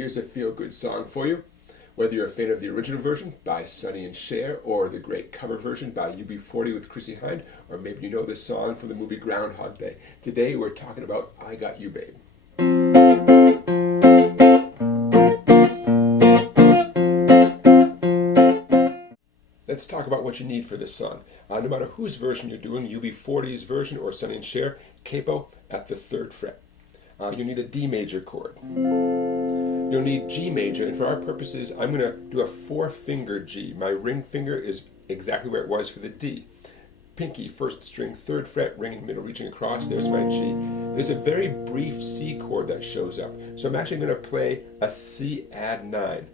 Here's a feel-good song for you. Whether you're a fan of the original version by Sonny and Cher or the great cover version by UB40 with Chrissie Hynde, or maybe you know this song from the movie Groundhog Day. Today we're talking about I Got You Babe. Let's talk about what you need for this song. No matter whose version you're doing, UB40's version or Sonny and Cher, capo at the 3rd fret. You need a D major chord. You'll need G major, and for our purposes, I'm going to do a 4-finger G. My ring finger is exactly where it was for the D. Pinky, 1st string, 3rd fret, ring in the middle, reaching across, there's my G. There's a very brief C chord that shows up, so I'm actually going to play a C add 9.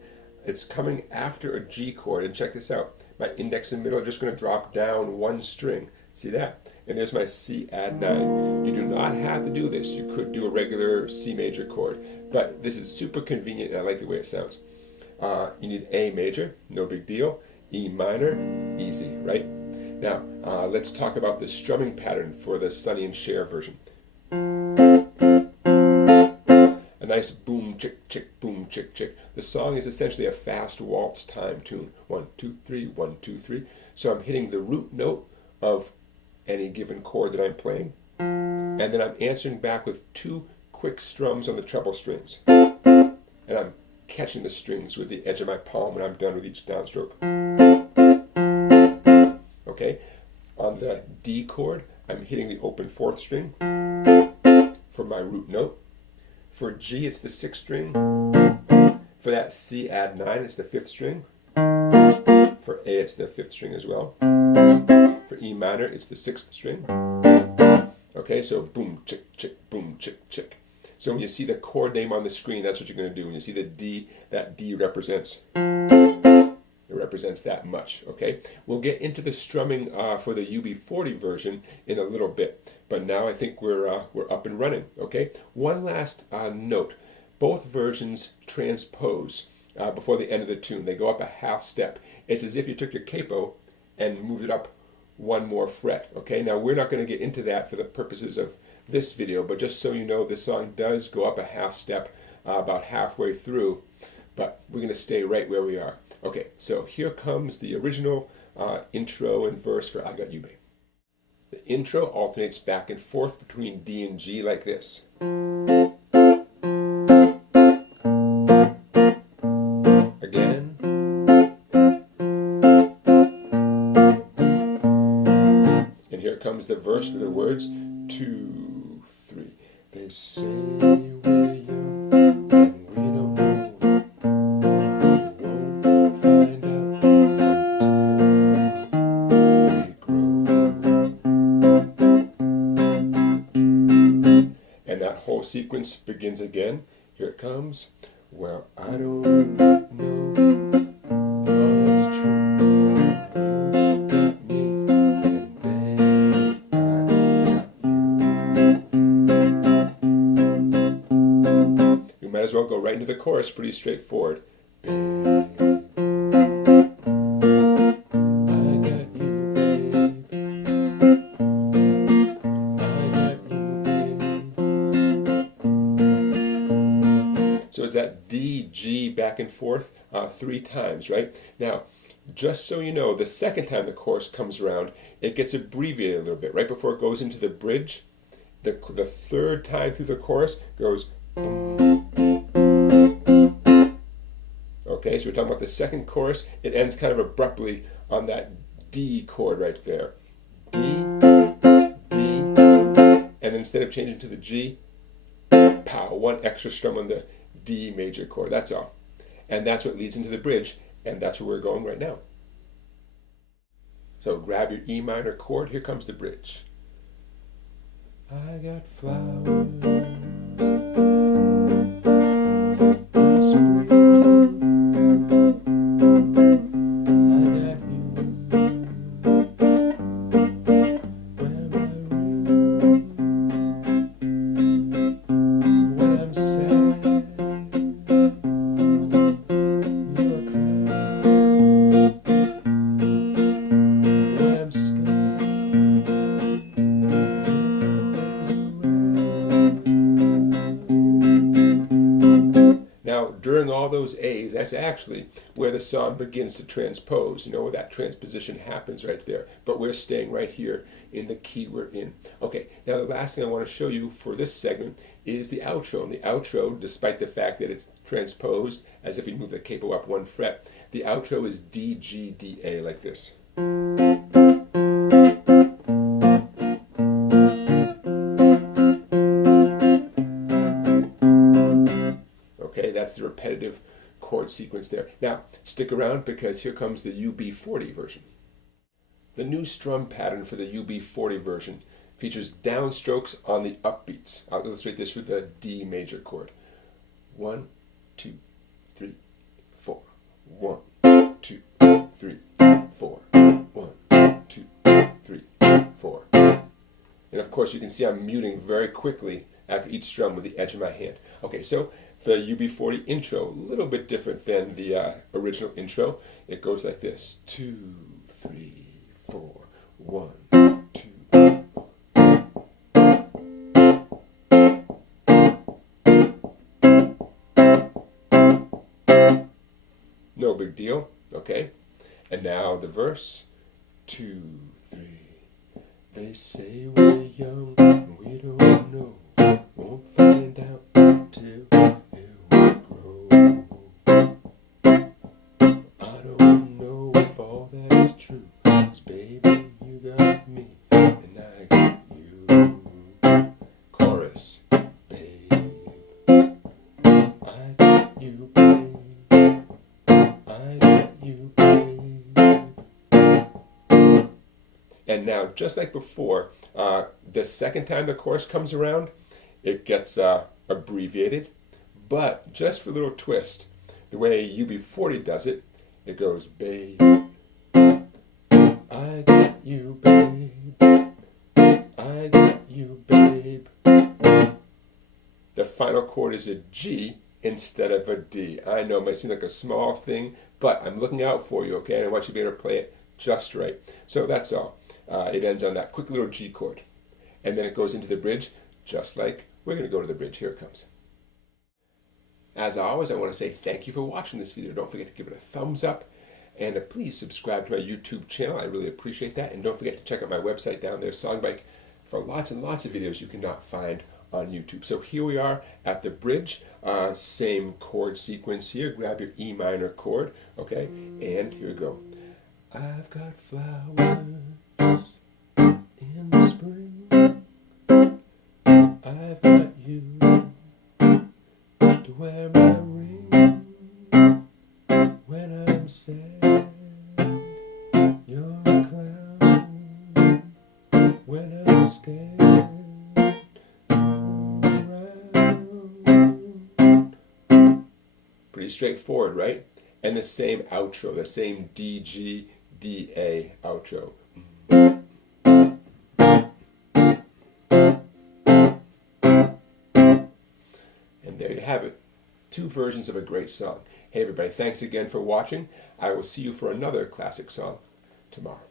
It's coming after a G chord, and check this out. My index and middle are just going to drop down 1 string. See that? And there's my C add 9. You do not have to do this. You could do a regular C major chord, but this is super convenient and I like the way it sounds. You need A major, no big deal. E minor, easy, right? Now, let's talk about the strumming pattern for the Sonny and Cher version. A nice boom, chick, chick, boom, chick, chick. The song is essentially a fast waltz time tune. 1, 2, 3, 1, 2, 3. So I'm hitting the root note of any given chord that I'm playing, and then I'm answering back with 2 quick strums on the treble strings, and I'm catching the strings with the edge of my palm when I'm done with each downstroke. Okay, on the D chord, I'm hitting the open 4th string for my root note. For G, it's the 6th string. For that C add 9, it's the 5th string. For A, it's the 5th string as well. For E minor, it's the 6th string. Okay, so boom, chick, chick, boom, chick, chick. So when you see the chord name on the screen, that's what you're going to do. When you see the D, that D represents that much. Okay, we'll get into the strumming for the UB40 version in a little bit, but now I think we're up and running. Okay, one last note: both versions transpose before the end of the tune. They go up a half step. It's as if you took your capo and moved it up 1 more fret. Okay, now we're not going to get into that for the purposes of this video, but just so you know, the song does go up a half step about halfway through, but we're going to stay right where we are. Okay, so here comes the original intro and verse for I Got You Babe. The intro alternates back and forth between D and G like this. Again. And here comes the verse with the words 2, 3. They say we're young and we don't know. We won't find out until we grow. And that whole sequence begins again. Here it comes. Well, I don't know. Oh, it's true. Might as well go right into the chorus, pretty straightforward. Babe, I got you, babe. I got you, babe. So is that D, G back and forth 3 times, right? Now, just so you know, the second time the chorus comes around, it gets abbreviated a little bit. Right before it goes into the bridge, the 3rd time through the chorus goes boom. Okay, so we're talking about the second chorus. It ends kind of abruptly on that D chord right there. D, D, and then instead of changing to the G, pow, 1 extra strum on the D major chord, that's all. And that's what leads into the bridge, and that's where we're going right now. So grab your E minor chord, here comes the bridge. I got flowers in spring. all those A's, that's actually where the song begins to transpose, where that transposition happens right there. But we're staying right here in the key we're in. Okay, now the last thing I want to show you for this segment is the outro. And the outro, despite the fact that it's transposed as if we move the capo up 1 fret, the outro is D, G, D, A, like this. Okay, that's the repetitive chord sequence there. Now, stick around because here comes the UB40 version. The new strum pattern for the UB40 version features downstrokes on the upbeats. I'll illustrate this with the D major chord. 1, 2, 3, 4. 1, 2, 3, 4. 1, 2, 3, 4. And of course you can see I'm muting very quickly after each strum with the edge of my hand. Okay, so the UB40 intro, a little bit different than the original intro. It goes like this: 2, 3, 4, 1, 2. No big deal, okay? And now the verse: 2, 3. They say we're young, we don't know. Won't find out till we grow. I don't know if all that's true. 'Cause baby, you got me, and I got you. Chorus, babe. I got you, babe. I got you, babe. And now, just like before, the second time the chorus comes around, it gets abbreviated, but just for a little twist, the way UB40 does it, it goes, babe, I got you, babe, I got you, babe. The final chord is a G instead of a D. I know it might seem like a small thing, but I'm looking out for you, okay? And I want you to be able to play it just right. So that's all. It ends on that quick little G chord. And then it goes into the bridge, just like we're going to go to the bridge. Here it comes. As always, I want to say thank you for watching this video. Don't forget to give it a thumbs up. And please subscribe to my YouTube channel. I really appreciate that. And don't forget to check out my website down there, Songbike, for lots and lots of videos you cannot find on YouTube. So here we are at the bridge. Same chord sequence here. Grab your E minor chord, okay? And here we go. I've got flowers in the spring. I've got you to wear my ring when I'm sad. You're a clown when I'm scared. Pretty straightforward, right? And the same outro, the same D, G, D, A outro. And there you have it. 2 versions of a great song. Hey everybody, thanks again for watching. I will see you for another classic song tomorrow.